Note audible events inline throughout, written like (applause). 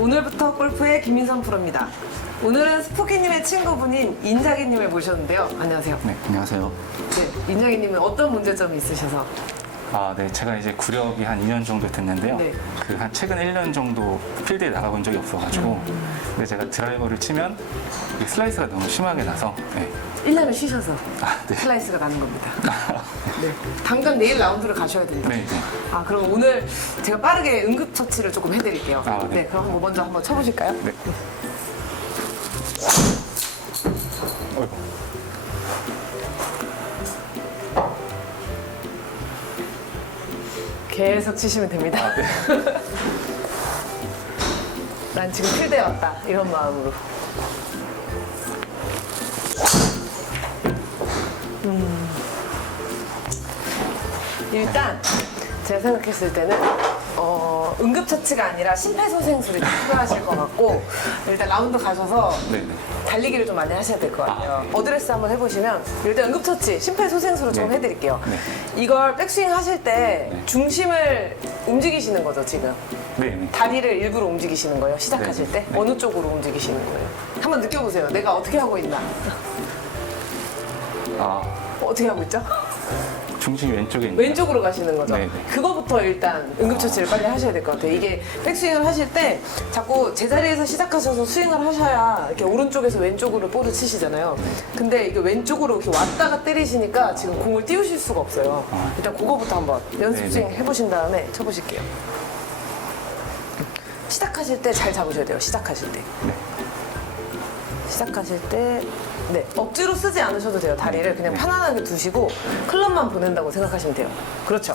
오늘부터 골프의 김민성 프로입니다. 오늘은 스포키님의 친구분인 인자기님을 모셨는데요. 안녕하세요. 네, 안녕하세요. 네, 인자기님은 어떤 문제점이 있으셔서? 아, 네, 제가 이제 구력이 한 2년 정도 됐는데요. 네. 그 한 최근 1년 정도 필드에 나가본 적이 없어가지고, 근데 제가 드라이버를 치면 이게 슬라이스가 너무 심하게 나서, 네. 1년을 쉬셔서 아, 네. 슬라이스가 나는 겁니다. (laughs) 네. 당장 내일 라운드를 가셔야 된다. 네, 네. 아, 그럼 오늘 제가 빠르게 응급처치를 조금 해드릴게요. 아, 네. 그럼 한번 먼저 한번 쳐보실까요? 네. 계속 치시면 됩니다. 아, 네. (laughs) 난 지금 필드에 왔다. 이런 마음으로. 음. 일단 제가 생각했을 때는 어, 응급처치가 아니라 심폐소생술이 좀 필요하실 것 같고 일단 라운드 가셔서 네, 네. 달리기를 좀 많이 하셔야 될 것 같아요. 아, 네. 어드레스 한번 해보시면 일단 응급처치, 심폐소생술을 좀 네. 해드릴게요. 네. 이걸 백스윙 하실 때 네. 중심을 움직이시는 거죠, 지금? 네, 네. 다리를 일부러 움직이시는 거예요? 시작하실 네. 때? 네. 어느 쪽으로 움직이시는 거예요? 한번 느껴보세요. 내가 어떻게 하고 있나? 아, 어떻게 하고 있죠? 중심이 왼쪽에 있는. 왼쪽으로 가시는 거죠? 네, 네. 그거부터 일단 응급처치를 빨리 하셔야 될 것 같아요. 이게 백스윙을 하실 때 자꾸 제자리에서 시작하셔서 스윙을 하셔야 이렇게 오른쪽에서 왼쪽으로 볼을 치시잖아요. 근데 이게 왼쪽으로 이렇게 왔다가 때리시니까 지금 공을 띄우실 수가 없어요. 아. 일단 그거부터 한번 연습 네, 스윙 네. 해보신 다음에 쳐보실게요. 시작하실 때 잘 잡으셔야 돼요. 시작하실 때. 네. 시작하실 때 네, 억지로 쓰지 않으셔도 돼요. 다리를 그냥 네. 편안하게 두시고 클럽만 보낸다고 생각하시면 돼요. 그렇죠.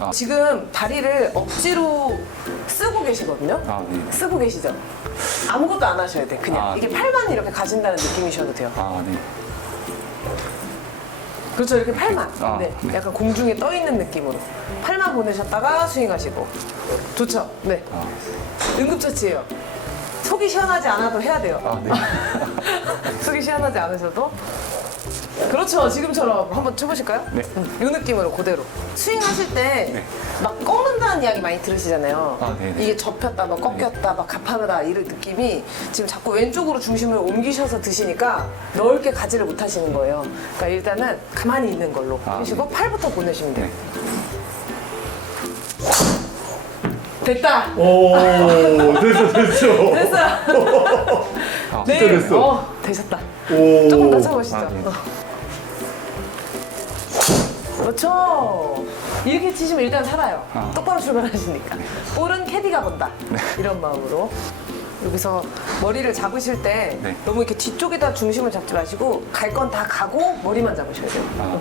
아. 지금 다리를 억지로 쓰고 계시거든요. 아, 네. 쓰고 계시죠. 아무것도 안 하셔야 돼. 그냥 아, 이게 네. 팔만 이렇게 가진다는 느낌이셔도 돼요. 아, 네. 그렇죠. 이렇게 팔만. 아, 네. 네. 약간 공중에 떠 있는 느낌으로 팔만 보내셨다가 스윙하시고. 좋죠. 네. 아, 응급처치예요. 속이 시원하지 않아도 해야 돼요. 아, 네. (laughs) 속이 시원하지 않으셔도 그렇죠 지금처럼 한번 쳐보실까요? 네. 이 느낌으로 그대로 스윙하실 때 네. 막 꺾는다는 이야기 많이 들으시잖아요 아, 네네. 이게 접혔다 막 꺾였다 막 가파르다 이런 느낌이 지금 자꾸 왼쪽으로 중심을 옮기셔서 드시니까 넓게 가지를 못하시는 거예요 그러니까 일단은 가만히 있는 걸로 아, 하시고 네. 팔부터 보내시면 돼요 네. 됐다 오 됐어 됐어 (laughs) 됐어요 아, (laughs) 네. 진짜 됐어. 어, 되셨다 오 조금 더 쳐보시죠. 아, 네. 어. 그렇죠. 이렇게 치시면 일단 살아요. 아. 똑바로 출발하시니까. 볼은 캐디가 본다. 이런 마음으로. 여기서 머리를 잡으실 때 네. 너무 이렇게 뒤쪽에다 중심을 잡지 마시고 갈 건 다 가고 머리만 잡으셔야 돼요. 아,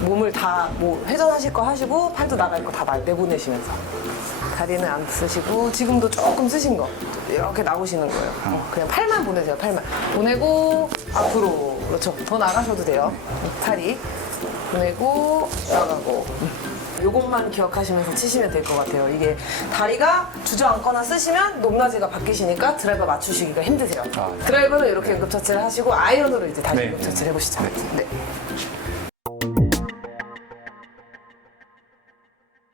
몸을 다 뭐 회전하실 거 하시고 팔도 나갈 거 다 내보내시면서 다리는 안 쓰시고 지금도 조금 쓰신 거 이렇게 나오시는 거예요. 어, 그냥 팔만 보내세요. 팔만 보내고 앞으로 그렇죠. 더 나가셔도 돼요. 팔이 보내고 나가고. 요것만 기억하시면서 치시면 될 것 같아요. 이게 다리가 주저앉거나 쓰시면 높낮이가 바뀌시니까 드라이버 맞추시기가 힘드세요. 아, 네. 드라이버는 이렇게 응급처치를 하시고 아이언으로 이제 다시 네, 응급처치를 네. 해보시죠. 네. 네.